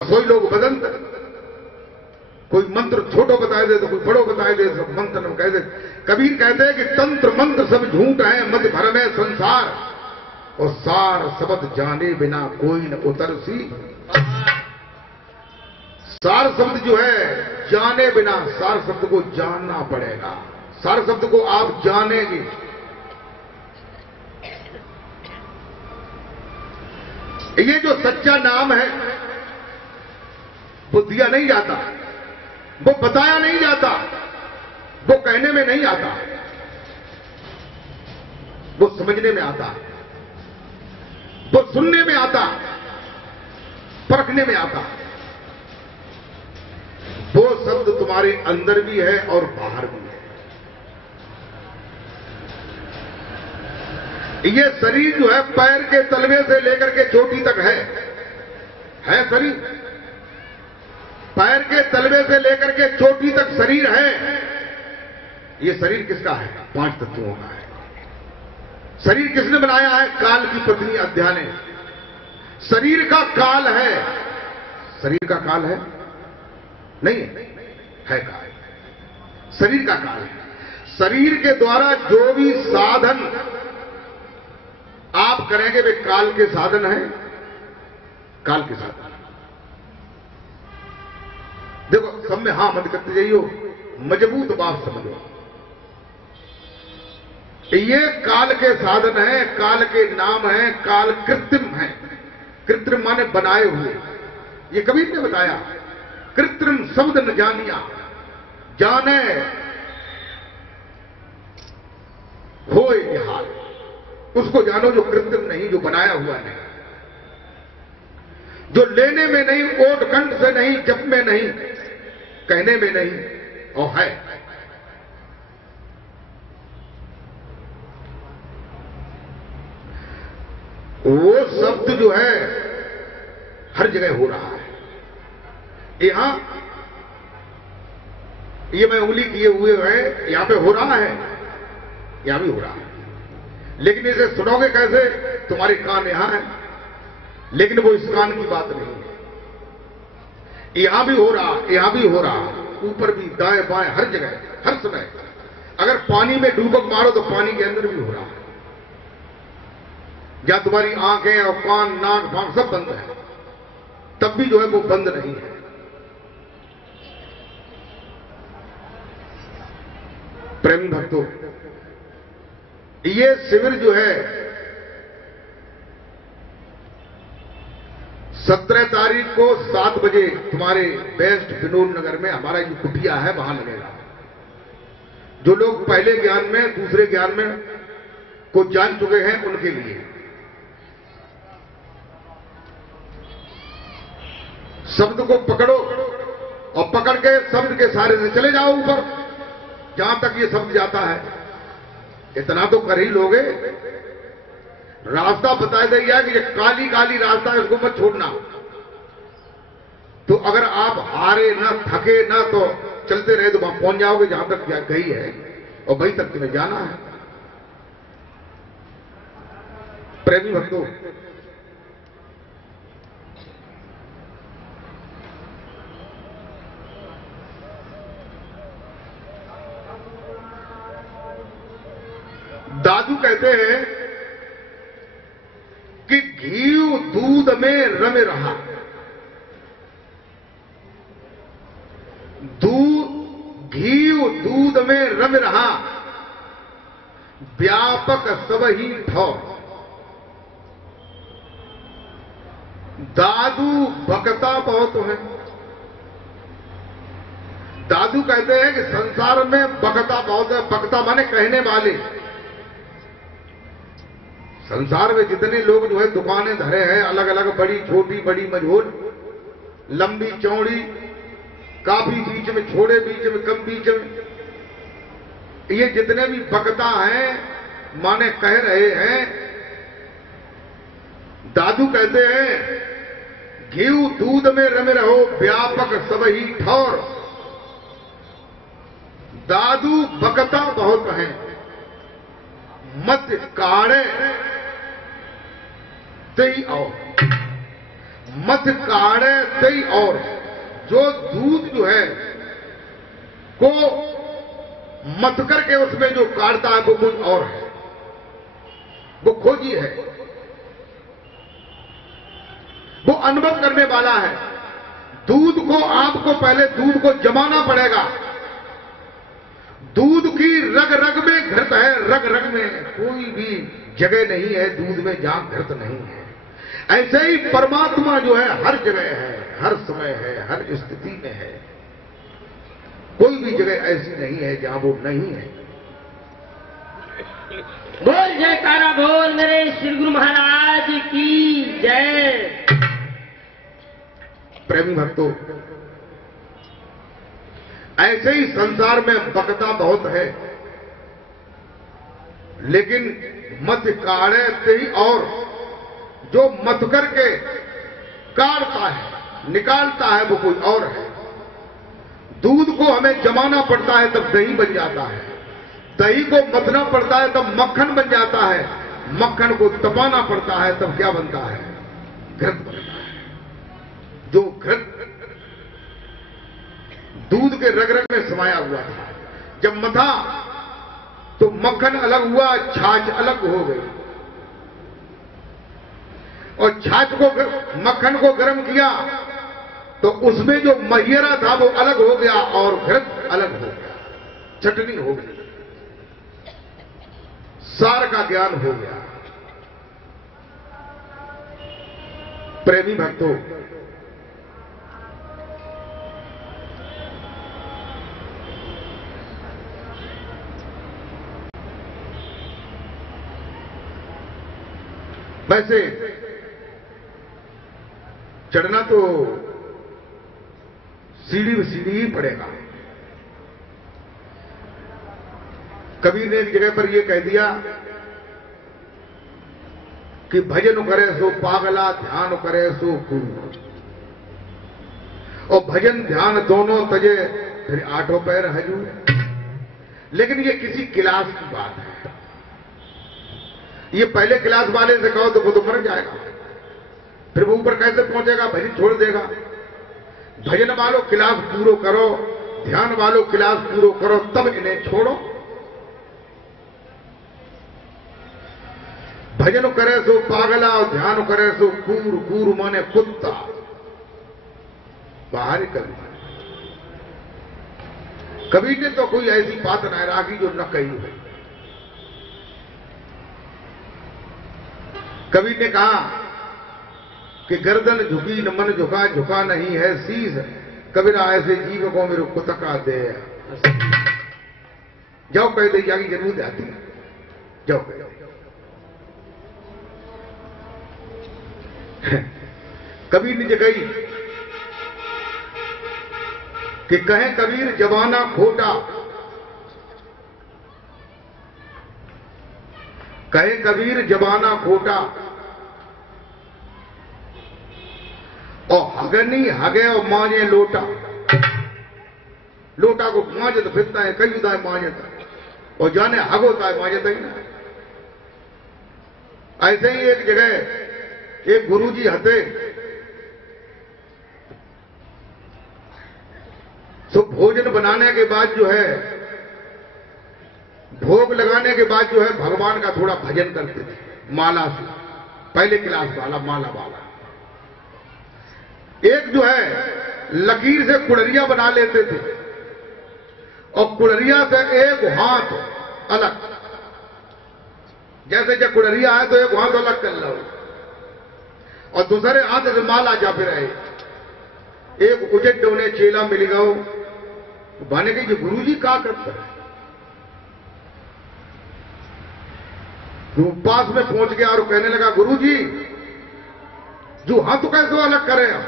सोई लोग बदलते, कोई मंत्र छोटो बताए दे तो कोई बड़ो बताए दे, सब मंत्र में कह दे। कबीर कहते हैं कि तंत्र मंत्र सब झूठ है, मत भर में संसार, और सार शब्द जाने बिना कोई न उतरसी। सार शब्द जो है जाने बिना, सार शब्द को जानना पड़ेगा, सार शब्द को आप जानेंगे। ये जो सच्चा नाम है वो दिया नहीं जाता, वो बताया नहीं जाता, वो कहने में नहीं आता, वो समझने में आता, वो सुनने में आता, परखने में आता। वो शब्द तुम्हारे अंदर भी है और बाहर भी है। ये शरीर जो है पैर के तलवे से लेकर के चोटी तक है शरीर, पैर के तलवे से लेकर के चोटी तक शरीर है। ये शरीर किसका है? 5 तत्वों का है। शरीर किसने बनाया है? काल की पत्नी अद्या ने। शरीर का काल है, शरीर का काल है नहीं है काल, शरीर का काल है। शरीर के द्वारा जो भी साधन आप करेंगे वे काल के साधन है, काल के साधन। देखो सब में हां मत करते जाइयो, मजबूत बात समझो। ये काल के साधन है, काल के नाम है, काल कृत्रिम है। कृत्रिम माने बनाए हुए। ये कबीर ने बताया, कृत्रिम शब्द न जानिया, जाने होए निहाल। उसको जानो जो कृत्रिम नहीं, जो बनाया हुआ नहीं, जो लेने में नहीं, ओट कंठ से नहीं, जप में नहीं, कहने में नहीं, और है। वो शब्द जो है हर जगह हो रहा है। यहां ये मैं उंगली किए हुए है, यहां पे हो रहा है, यहां भी हो रहा है। लेकिन इसे सुनोगे कैसे? तुम्हारे कान यहां है, लेकिन वो इस कान की बात नहीं है। यहां भी हो रहा, यहां भी हो रहा, ऊपर भी, दाएं बाएं, हर जगह, हर समय। अगर पानी में डूबक मारो तो पानी के अंदर भी हो रहा है। या तुम्हारी आंखें और कान, नाक, भाग सब बंद है, तब भी जो है वो बंद नहीं है। प्रेमी भक्तों, ये शिविर जो है 17 तारीख को 7 बजे तुम्हारे बेस्ट विनोद नगर में हमारा जो कुटिया है वहां लगेगा। जो लोग पहले ज्ञान में, दूसरे ज्ञान में को जान चुके हैं उनके लिए। शब्द को पकड़ो और पकड़ के शब्द के सहारे से चले जाओ ऊपर, जहां तक ये शब्द जाता है। इतना तो कर ही लोगे। रास्ता बताया गया कि ये काली काली रास्ता है, उसको मत छोड़ना। तो अगर आप हारे ना, थके ना, तो चलते रहे तो वहां पहुंच जाओगे जहां तक गई है, और वहीं तक तुम्हें जाना है। प्रेमी भक्तों, दादू कहते हैं कि घी दूध में रमे रहा, घी दूध में रम रहा, व्यापक सब ही ठो। दादू बकता बहुत है। दादू कहते हैं कि संसार में बकता बहुत है। बकता माने कहने वाले। संसार में जितने लोग जो है दुकानें धरे हैं, अलग अलग, बड़ी छोटी, बड़ी मझोल, लंबी चौड़ी, काफी बीच में, छोड़े बीच में, कम बीच में, ये जितने भी बकता हैं माने कह रहे हैं, दादू कहते हैं घी दूध में रमे रहो, व्यापक सब ही ठौर। दादू बकता बहुत है, मत काढ़े ते आओ। मत काढ़े तई और, जो दूध जो है को मत करके उसमें जो काढ़ता है वो कुछ और है, वो खोजी है, वो अनुभव करने वाला है। दूध को आपको पहले दूध को जमाना पड़ेगा। दूध की रग रग में घृत है, रग रग में कोई भी जगह नहीं है दूध में जहां घृत नहीं है। ऐसे ही परमात्मा जो है हर जगह है, हर समय है, हर स्थिति में है। कोई भी जगह ऐसी नहीं है जहां वो नहीं है। बोल जयकारा बोल मेरे श्री गुरु महाराज की जय। प्रेमी भक्तों, ऐसे ही संसार में बकता बहुत है, लेकिन मत काढ़े ही और, जो मत करके काढ़ता है निकालता है वो कोई और है। दूध को हमें जमाना पड़ता है तब दही बन जाता है, दही को मथना पड़ता है तब मक्खन बन जाता है, मक्खन को तपाना पड़ता है तब क्या बनता है, घृत बनता है। जो घृत दूध के रग रग में समाया हुआ था, जब मथा तो मक्खन अलग हुआ, छाछ अलग हो गई, और छाछ को मक्खन को गर्म किया तो उसमें जो महियरा था वो अलग हो गया और घृत अलग हो गया, चटनी हो गई, सार का ज्ञान हो गया। प्रेमी भक्तों, वैसे चढ़ना तो सीढ़ी ही पड़ेगा। कबीर ने एक जगह पर यह कह दिया कि भजन करे सो पागला, ध्यान करे सो गुरु। और भजन ध्यान दोनों तजे फिर आठों पैर हजूर। लेकिन ये किसी क्लास की बात है। ये पहले क्लास वाले से कहो तो वो तो मर जाएगा, फिर वो ऊपर कैसे पहुंचेगा, भजन छोड़ देगा। भजन वालों क्लास पूरो करो, ध्यान वालों क्लास पूरो करो, तब इन्हें छोड़ो। भजन करे सो पागला और ध्यान करे सो कूर। कूर माने कुत्ता, बाहर कर। कबीर ने तो कोई ऐसी बात न राखी जो न कही है। कबीर ने कहा कि गर्दन झुकी न मन झुका, झुका नहीं है शीस। कबीरा ऐसे जीव को मेरे कुतका दे। जाओ कह दे जागी जरूर आती है, जाओ कह। कबीर ने कही कि कहे कबीर जमाना खोटा, कहे कबीर जमाना खोटा। और हगनी हगे और मांझे लोटा। लोटा को मांझे तो फिरता है, कई उदाय मांझता, और जाने हग होता है मांझता ही ना। ऐसे ही एक जगह एक गुरुजी हते, तो भोजन बनाने के बाद जो है, भोग लगाने के बाद जो है भगवान का थोड़ा भजन करते थे माला से। पहले क्लास वाला माला वाला। एक जो है लकीर से कुड़रिया बना लेते थे, और कुड़रिया से एक हाथ अलग, जैसे जब कुड़रिया है तो एक हाथ अलग कर लो, और दूसरे हाथ से माला जा फिर आए। एक उजट उन्हें चेला मिल गयो, भाने के गुरु जी क्या करते हैं। तो पास में पहुंच गया और कहने लगा, गुरु जी जो हाथ तो कैसे अलग करें आप?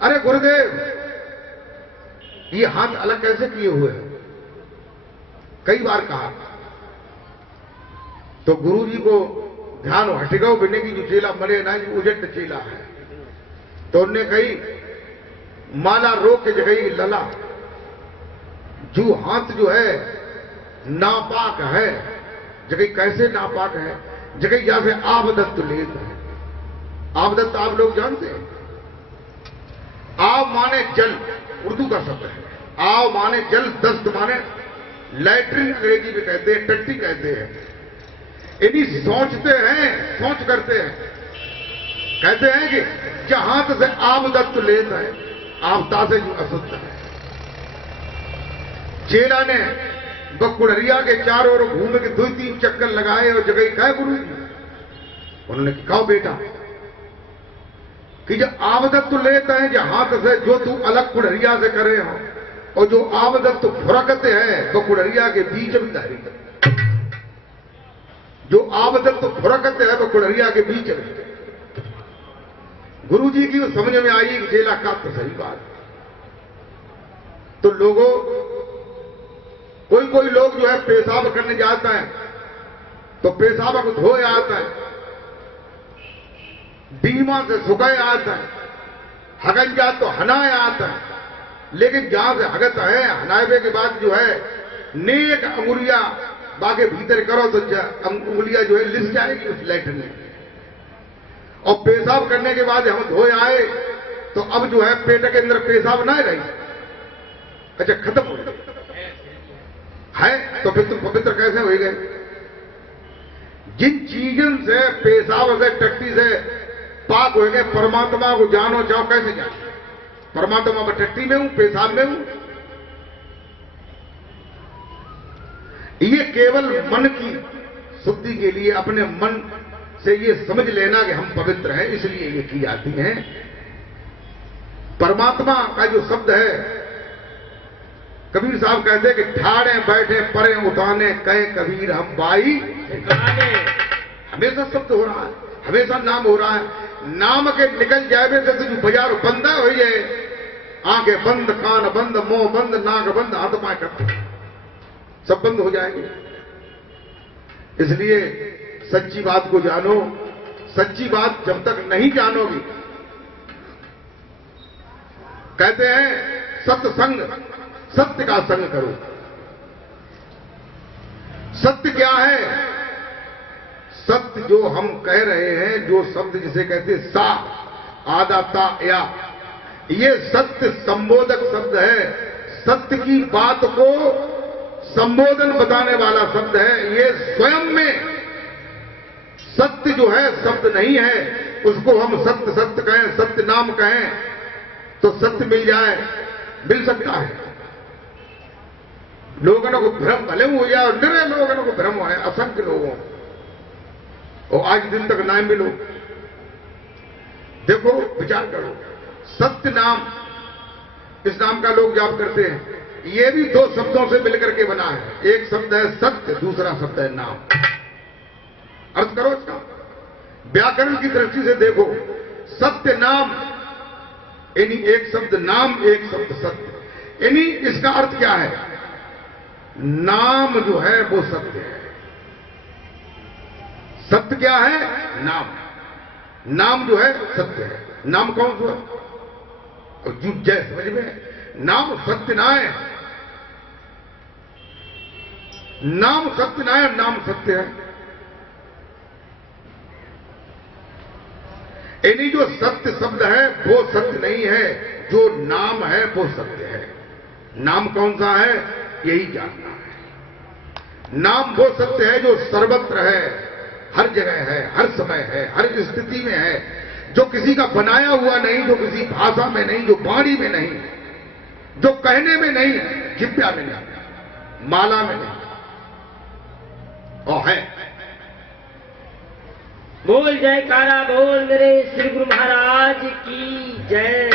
अरे गुरुदेव, ये हाथ अलग कैसे किए हुए हैं? कई बार कहा। तो गुरु जी को ध्यान हटेगा बिने की जो चेला मरे ना, उजट चेला है। तो उन्होंने कही माला रोक के जगह लला, जो हाथ जो है नापाक है, जगह कैसे नापाक है, जगह या से आबदत्त लेत है। आबदत्त आप लोग जानते हैं? आव माने जल, उर्दू का शब्द है। आव माने जल, दस्त माने लैट्रिन अंग्रेजी में कहते हैं, टट्टी कहते हैं। इन्हीं सोचते हैं, सोच करते हैं, कहते हैं कि जहां से आबदत्त लेता है, आपदा से जो असुद्ध है। चेला ने बकुड़रिया के चारों ओर घूम के 2-3 चक्कर लगाए और जगह कहा गुरु जी, उन्होंने कहा बेटा कि जो आबदत्त लेता है जहां से, जो तू अलग कुड़रिया से करे हो, और जो आबदत्त फुरकत है बकुड़रिया के बीच में दारी, जो आबदत्त फुरकत है बकुड़रिया के बीच में। गुरु जी की समझ में आई कि चेला का तो सही बात। तो लोगों, कोई लोग जो है पेशाब करने जाता है तो पेशाब को धोए आता है, बीमा से सुखाए आता है, हगन जा तो हनाए आता है। लेकिन जहां से हगत है, हनाए के बाद जो है नेक अंगुलियां बाके भीतर करो तो अंगुलियां जो है लिस जाएगी उस लैट्रिन में। और पेशाब करने के बाद हम धोए आए तो अब जो है पेट के अंदर पेशाब ना रही, अच्छा खत्म हो गया है, तो फिर तुम पवित्र कैसे हो गए? जिन चीजों से, पेशाब से, टट्टी से पाक हो गए, परमात्मा को जानो चाहो, कैसे जानो? परमात्मा में टट्टी में हूं, पेशाब में हूं। ये केवल मन की शुद्धि के लिए अपने मन से ये समझ लेना कि हम पवित्र हैं, इसलिए ये की जाती हैं। परमात्मा का जो शब्द है, कबीर साहब कहते हैं कि ठाड़े बैठे परे उठाने कहे कबीर हम बाई गाने। हमेशा शब्द हो रहा है, हमेशा नाम हो रहा है। नाम के निकल जाए से जो बाजार बंद हो जाए, आंखें बंद, कान बंद, मुंह बंद, नाक बंद, हाथ पाए करते, सब बंद हो जाएंगे। इसलिए सच्ची बात को जानो। सच्ची बात जब तक नहीं जानोगी, कहते हैं सत्संग, सत्य का संग करो। सत्य क्या है? सत्य जो हम कह रहे हैं, जो शब्द जिसे कहते हैं सा, आदा, ता, या, ये सत्य संबोधक शब्द है। सत्य की बात को संबोधन बताने वाला शब्द है। ये स्वयं में सत्य जो है शब्द नहीं है, उसको हम सत्य सत्य कहें, सत्य नाम कहें तो सत्य मिल जाए, मिल सकता है। लोगों को भ्रम भले हो जाए, और निरे लोगों को भ्रम है, असंख्य लोगों, और आज दिन तक ना मिलो। देखो, विचार करो, सत्य नाम, इस नाम का लोग जाप करते हैं। ये भी 2 शब्दों से मिलकर के बना है। एक शब्द है सत्य, दूसरा शब्द है नाम। अर्थ करो इसका, व्याकरण की दृष्टि से देखो, सत्य नाम, यानी एक शब्द नाम, एक शब्द सत्य, यानी इसका अर्थ क्या है? नाम जो है वो सत्य है। सत्य क्या है? नाम। नाम जो है सत्य है। नाम कौन सा? और जुट जय समझ में, नाम सत्य ना है, नाम सत्य ना है, नाम सत्य है। यानी जो सत्य शब्द है वो सत्य नहीं है, जो नाम है वो सत्य है। नाम कौन सा है? यही जानना है। नाम वो सत्य है जो सर्वत्र है, हर जगह है, हर समय है, हर स्थिति में है, जो किसी का बनाया हुआ नहीं, जो किसी भाषा में नहीं, जो वाणी में नहीं, जो कहने में नहीं, जिब्या में नहीं, माला में नहीं, और है। बोल जयकारा बोल मेरे श्री गुरु महाराज की जय।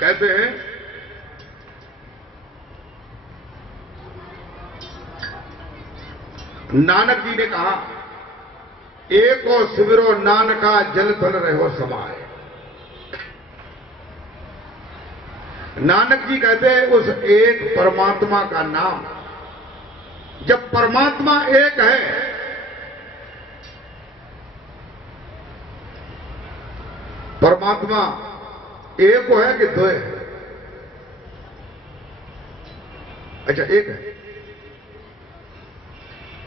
कहते हैं नानक जी ने कहा, एको सिमरो नानका जल थल रहो समाए। नानक जी कहते हैं उस एक परमात्मा का नाम, जब परमात्मा एक है, परमात्मा एक है कि दो है? अच्छा, एक है।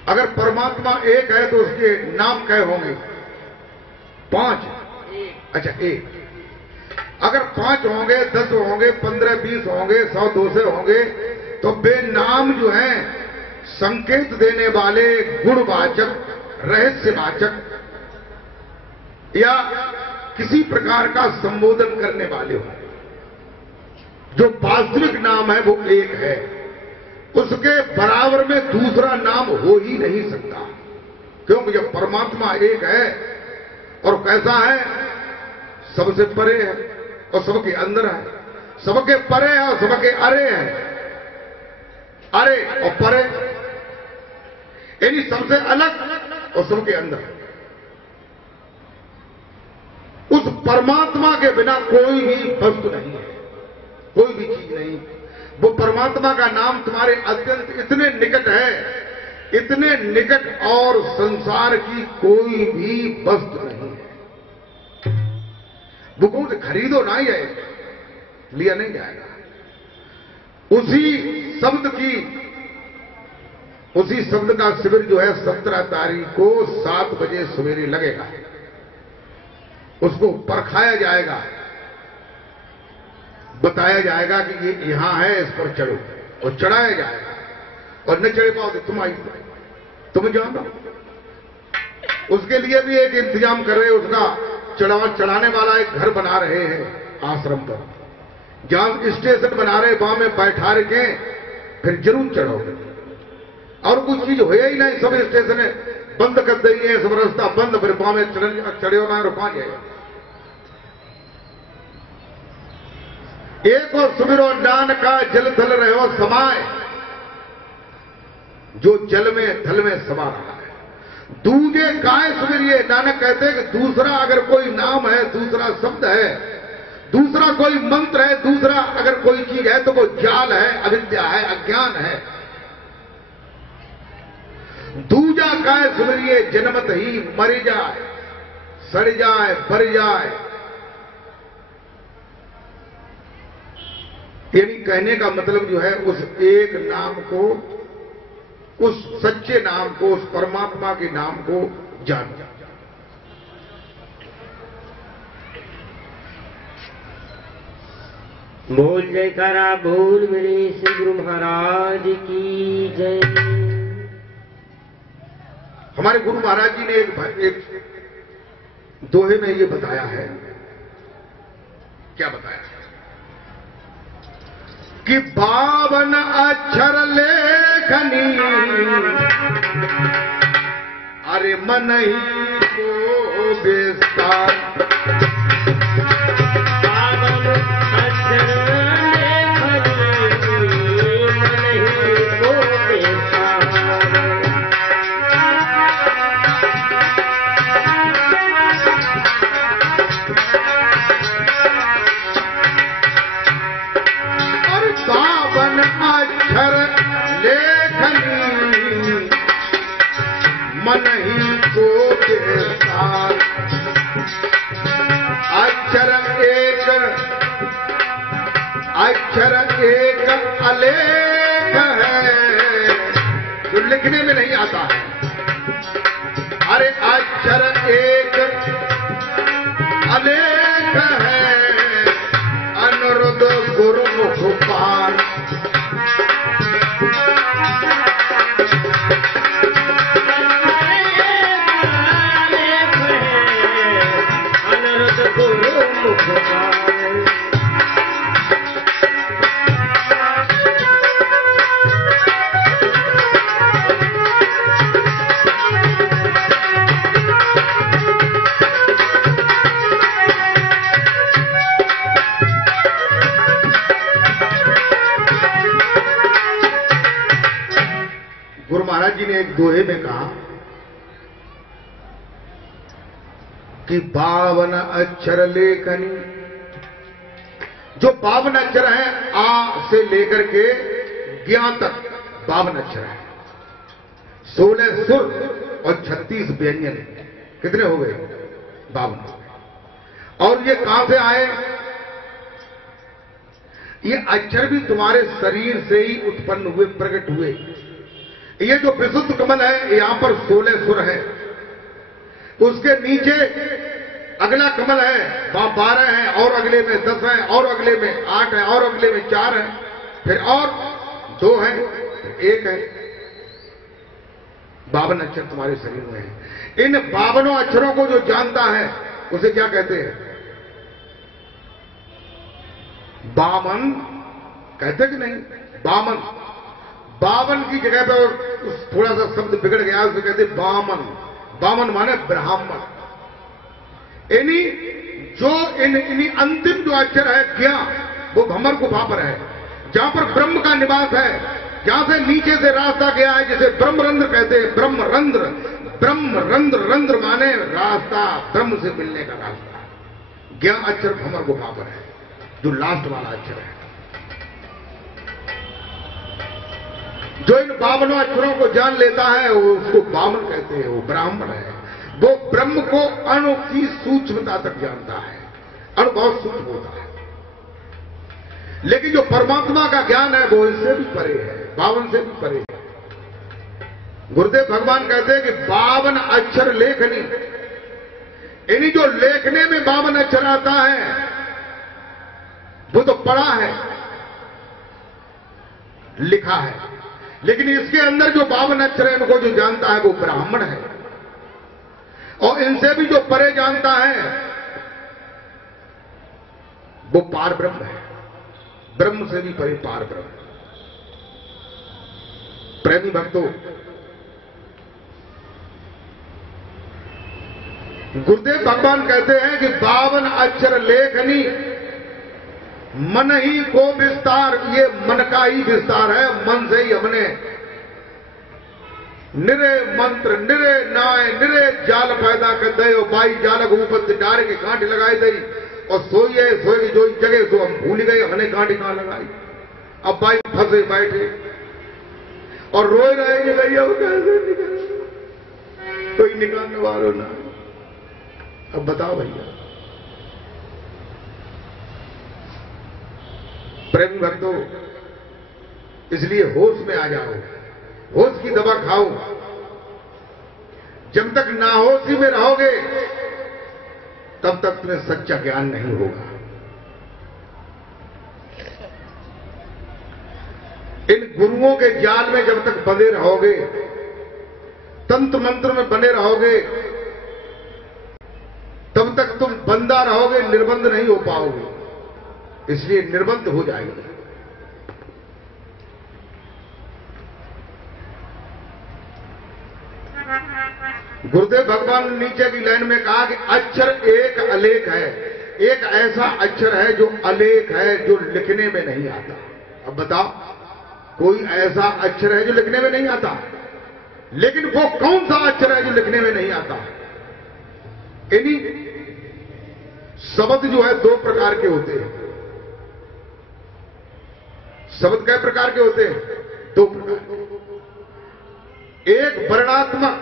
अगर परमात्मा एक है तो उसके नाम कै होंगे? 5। अच्छा, एक। अगर 5 होंगे, 10 होंगे, 15, 20 होंगे, 100, 200 होंगे, तो बेनाम जो है संकेत देने वाले, गुणवाचक, रहस्यवाचक या किसी प्रकार का संबोधन करने वाले हो, जो वास्तविक नाम है वो एक है। उसके बराबर में दूसरा नाम हो ही नहीं सकता, क्योंकि जब परमात्मा एक है और कैसा है, सबसे परे है और सबके अंदर है, सबके परे है और सबके अरे है। अरे और परे यानी सबसे अलग और सबके अंदर। उस परमात्मा के बिना कोई भी वस्तु नहीं है, कोई भी चीज नहीं। वो परमात्मा का नाम तुम्हारे अत्यंत इतने निकट है, इतने निकट, और संसार की कोई भी वस्तु नहीं है। वो कौन खरीदो ना ही है, लिया नहीं जाएगा। उसी शब्द का शिविर जो है 17 तारीख को 7 बजे सवेरे लगेगा। उसको परखाया जाएगा, बताया जाएगा कि ये यहां है, इस पर चढ़ो, और चढ़ाया जाएगा। और न चढ़ पाओ तो तुम जानो। उसके लिए भी एक इंतजाम कर रहे हैं, उसका चढ़ाने वाला एक घर बना रहे हैं आश्रम पर, जहां स्टेशन बना रहे, वहां में बैठा रखे, फिर जरूर चढ़ोगे। और कुछ चीज हो ही नहीं, सब स्टेशन बंद कर देंगे, सब रास्ता बंद, फिर वहां में चढ़े होना रुका जाएगा। एक और सुमिरो नान का जल थल रहो समाय, जो जल में थल में समा रहा है। दूजे काय सुमिरिए, नानक कहते हैं कि दूसरा अगर कोई नाम है, दूसरा शब्द है, दूसरा कोई मंत्र है, दूसरा अगर कोई चीज है, तो वो जाल है, अविद्या है, अज्ञान है। दूजा काय सुमिरिए, जन्मत ही मर जाए, सड़ जाए, बर जाए। यानी कहने का मतलब जो है, उस एक नाम को, उस सच्चे नाम को, उस परमात्मा के नाम को जान। बोल जयकारा बोल मेरे श्री गुरु महाराज की जय। हमारे गुरु महाराज जी ने एक दोहे में ये बताया है। क्या बताया? कि 52 अक्षर लेखनी, अरे मन ही को बेस्तार। 52 अक्षर लेखनी, मन ही को बेस्तार। अक्षर लेखनी, मन ही को बेसार। अक्षर एक अलेख है, जो लिखने में नहीं आता है। अरे अक्षर एक अलेख है, अनुरुद्ध गुरुमुख पार। गुरु महाराज जी ने एक दोहे में कहा कि 52 अक्षर लेखनी, जो 52 अक्षर हैं, आ से लेकर के ज्ञा तक 52 अक्षर है। 16 सुर और 36 व्यंजन। कितने हो गए? 52। और ये कहां से आए? ये अक्षर भी तुम्हारे शरीर से ही उत्पन्न हुए, प्रकट हुए। ये जो विशुद्ध कमल है, यहां पर 16 सुर है, उसके नीचे अगला कमल है, वहां 12 है, और अगले में 10 है, और अगले में 8 है, और अगले में 4 है, फिर और 2 है, फिर 1 है। 52 अक्षर तुम्हारे शरीर में है। इन 52 अक्षरों को जो जानता है उसे क्या कहते हैं? बामन कहते कि नहीं? बामन। 52 की जगह पर थोड़ा सा शब्द बिगड़ गया, उसे कहते बामन। बामन माने ब्राह्मण। इन्हीं अंतिम जो अक्षर है ज्ञान, वो भमर गुफा पर है, जहां पर ब्रह्म का निवास है, जहां से नीचे से रास्ता गया है, जिसे ब्रह्मरंध्र कहते हैं। ब्रह्मरंध्र, ब्रह्मरंध्र, रंध्र माने रास्ता, ब्रह्म से मिलने का रास्ता। ज्ञान अक्षर भमर गुफा पर है, जो लास्ट वाला अक्षर है। जो इन 52 अक्षरों को जान लेता है वो उसको बामन कहते हैं, वो ब्राह्मण है। वो ब्रह्म को अणु की सूक्ष्मता तक जानता है। अणु बहुत सूक्ष्म होता है, लेकिन जो परमात्मा का ज्ञान है वो इससे भी परे है, 52 से भी परे है। गुरुदेव भगवान कहते हैं कि 52 अक्षर लेखनी, इन्हीं जो लेखने में 52 अक्षर आता है वो तो पढ़ा है, लिखा है, लेकिन इसके अंदर जो 52 अक्षर है इनको जो जानता है वो ब्राह्मण है। और इनसे भी जो परे जानता है वो पार ब्रह्म है। ब्रह्म से भी परे पार ब्रह्म। प्रेमी भक्तों, गुरुदेव भगवान कहते हैं कि 52 अक्षर लेखनी, मन ही को विस्तार। ये मन का ही विस्तार है, मन से ही हमने निरे मंत्र, निरे नाय, निरे जाल पैदा कर दे। और बाई जालक ऊपर डारे के कांटे लगाए दई, और सोइए सोई जो जगह सो हम भूल गए, हमने कांटे कहां लगाई। अब बाई फंसे बैठे और रोए रहे कि भैया वो कैसे निकल, कोई निकालने वालों ना। अब बताओ भैया, प्रेम भक्तों, इसलिए होश में आ जाओ, होश की दवा खाओ। जब तक नाहोशी में रहोगे तब तक तुम्हें सच्चा ज्ञान नहीं होगा। इन गुरुओं के जाल में जब तक बंधे रहोगे, तंत्र मंत्र में बने रहोगे, तब तक तुम बंधा रहोगे, निर्बंध नहीं हो पाओगे। इसलिए निर्बंध हो जाएंगे। गुरुदेव भगवान ने नीचे की लाइन में कहा कि अक्षर एक अलेख है। एक ऐसा अक्षर है जो अलेख है, जो लिखने में नहीं आता। अब बताओ, कोई ऐसा अक्षर है जो लिखने में नहीं आता, लेकिन वो कौन सा अक्षर है जो लिखने में नहीं आता? इन्हीं शब्द जो है 2 प्रकार के होते हैं। शब्द कै प्रकार के होते हैं? 2 प्रकार। एक वर्णात्मक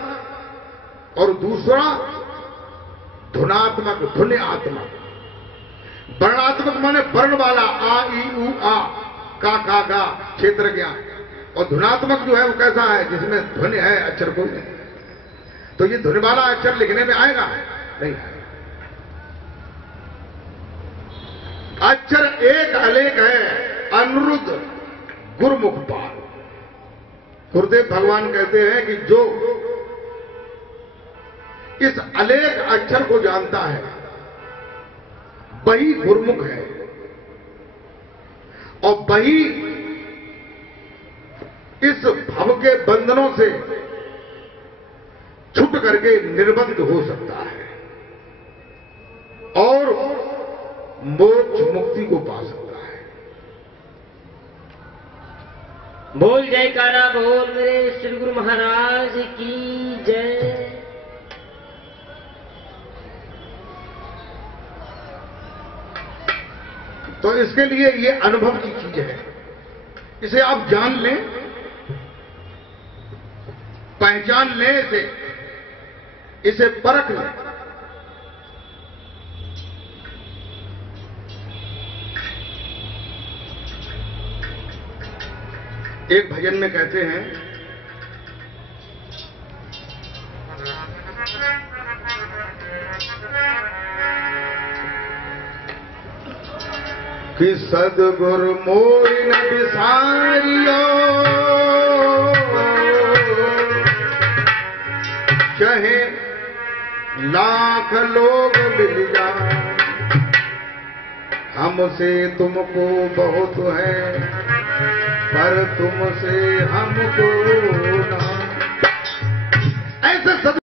और दूसरा धुनात्मक, ध्वन्यात्मक। वर्णात्मक माने वर्ण वाला, आ ई उ आ, का गा, क्षेत्र ज्ञान। और धुनात्मक जो है वो कैसा है? जिसमें ध्वनि है, अक्षर कोई नहीं। तो ये ध्वनि वाला अक्षर लिखने में आएगा नहीं? अक्षर एक अलेख है, अनिरुद्ध गुरुमुख पाल। गुरुदेव भगवान कहते हैं कि जो इस अलेख अक्षर को जानता है वही गुरुमुख है, और वही इस भव के बंधनों से छूट करके निर्बंध हो सकता है और मोक्ष मुक्ति को पा सकता है। बोल जयकारा बोल मेरे श्री गुरु महाराज की जय। तो इसके लिए ये अनुभव की चीज है, इसे आप जान लें, पहचान लें, इसे परख लें। एक भजन में कहते हैं कि सदगुरु मोरी न बिसारियो, चाहे लाख लोग मिल जाए, हमसे तुमको बहुत है पर तुमसे हमको ना। ऐसे